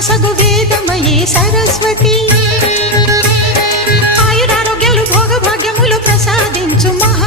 సగు సరస్వతి. ఆయురారోగ్యాలు భోగ భాగ్యములు ప్రసాదించు మా